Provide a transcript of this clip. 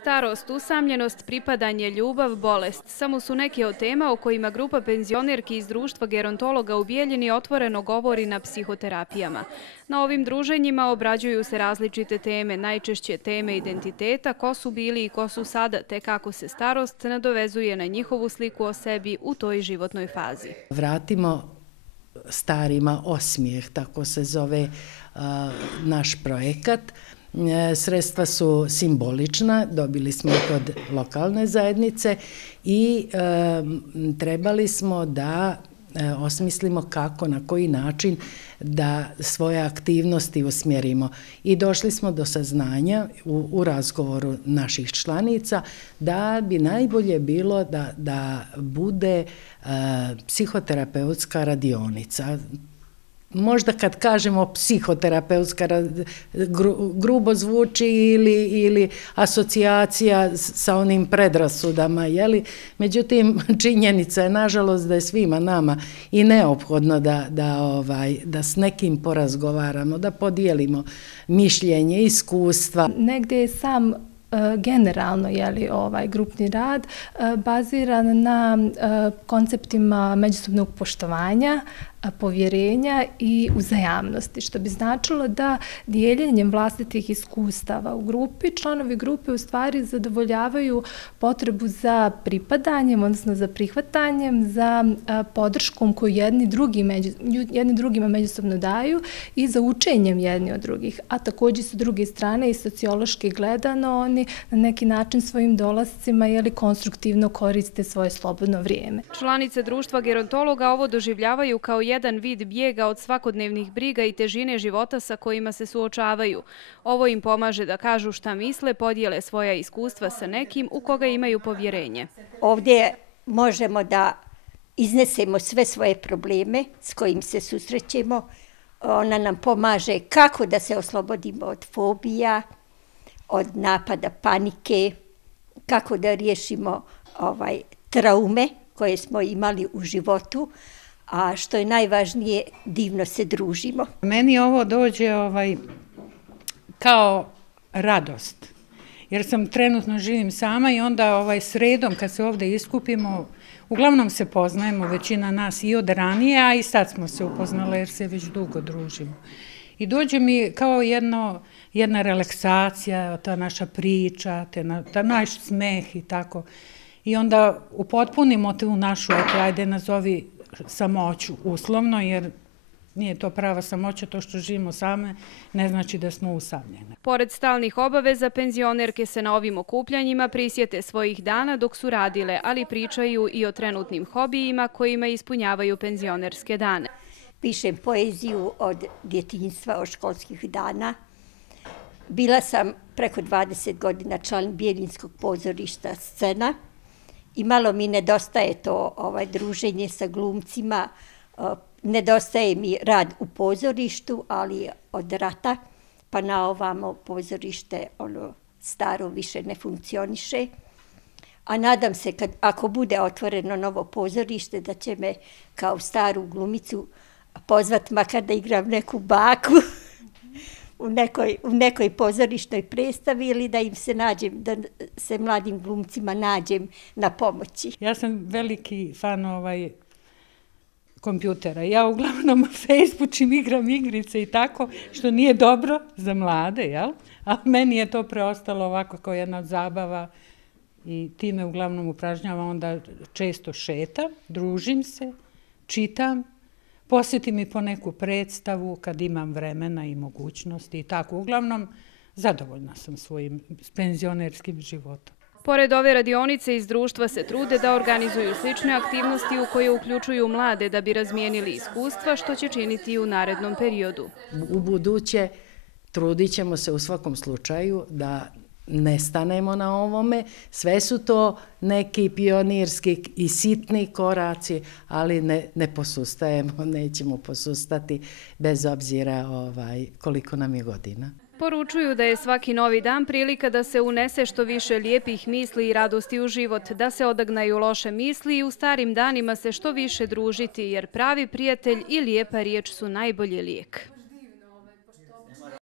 Starost, usamljenost, pripadanje, ljubav, bolest. Samo su neke od tema o kojima grupa penzionerki iz društva gerontologa u Bijeljini otvoreno govori na psihoterapijama. Na ovim druženjima obrađuju se različite teme, najčešće teme identiteta, ko su bili i ko su sada, te kako se starost nadovezuje na njihovu sliku o sebi u toj životnoj fazi. Vratimo starima osmijeh, tako se zove naš projekat. Sredstva su simbolična, dobili smo ih od lokalne zajednice i trebali smo da osmislimo kako, na koji način da svoje aktivnosti usmjerimo. I došli smo do saznanja u razgovoru naših članica da bi najbolje bilo da bude psihoterapeutska radionica. Možda kad kažemo psihoterapeutska, grubo zvuči ili asocijacija sa onim predrasudama, jeli? Međutim, činjenica je nažalost da je svima nama i neophodno da s nekim porazgovaramo, da podijelimo mišljenje, iskustva. Negdje je sam generalno grupni rad baziran na konceptima međusobnog poštovanja, povjerenja i uzajamnosti, što bi značilo da dijeljenjem vlastitih iskustava u grupi, članovi grupe u stvari zadovoljavaju potrebu za pripadanjem, odnosno za prihvatanjem, za podrškom koju jedni drugima međusobno daju i za učenjem jedni od drugih. A također sa druge strane i sociološki gledano oni na neki način svojim dolascima konstruktivno koriste svoje slobodno vrijeme. Članice društva gerontologa ovo doživljavaju kao jedan vid bijega od svakodnevnih briga i težine života sa kojima se suočavaju. Ovo im pomaže da kažu šta misle, podijele svoja iskustva sa nekim u koga imaju povjerenje. Ovdje možemo da iznesemo sve svoje probleme s kojim se susrećemo. Ona nam pomaže kako da se oslobodimo od fobija, od napada panike, kako da riješimo traume koje smo imali u životu, a što je najvažnije, divno se družimo. Meni ovo dođe kao radost, jer sam trenutno živim sama i onda sredom kad se ovdje iskupimo, uglavnom se poznajemo, većina nas i od ranije, a i sad smo se upoznali jer se već dugo družimo. I dođe mi kao jedna relaksacija, ta naša priča, ta naš smeh i tako. I onda upotpunimo tu našu, ajde nazovi samoću uslovno, jer nije to prava samoća, to što živimo same ne znači da smo usamljene. Pored stalnih obaveza, penzionerke se na ovim okupljanjima prisjete svojih dana dok su radile, ali pričaju i o trenutnim hobijima kojima ispunjavaju penzionerske dane. Pišem poeziju od djetinjstva, od školskih dana. Bila sam preko 20 godina član Bijeljinskog pozorišta Scena i malo mi nedostaje to druženje sa glumcima. Nedostaje mi rad u pozorištu, ali od rata pa na ovamo pozorište staro više ne funkcioniše. A nadam se ako bude otvoreno novo pozorište da će me kao staru glumicu pozvat makar da igram neku baku u nekoj pozorišnoj predstavi ili da da se mladim glumcima nađem na pomoći. Ja sam veliki fan kompjutera. Ja uglavnom Facebookim igram igrice i tako, što nije dobro za mlade, jel? A meni je to preostalo ovako kao jedna od zabava i time uglavnom upražnjavam, onda često šetam, družim se, čitam, posjetim i po neku predstavu kad imam vremena i mogućnosti i tako. Uglavnom, zadovoljna sam svojim penzionerskim životom. Pored ove radionice iz društva se trude da organizuju slične aktivnosti u koje uključuju mlade da bi razmijenili iskustva, što će činiti i u narednom periodu. U buduće trudit ćemo se u svakom slučaju da ne stanemo na ovome. Sve su to neki pionirski i sitni koraci, ali ne posustajemo, nećemo posustati bez obzira koliko nam je godina. Poručuju da je svaki novi dan prilika da se unese što više lijepih misli i radosti u život, da se odagnaju loše misli i u starim danima se što više družiti, jer pravi prijatelj i lijepa riječ su najbolji lijek.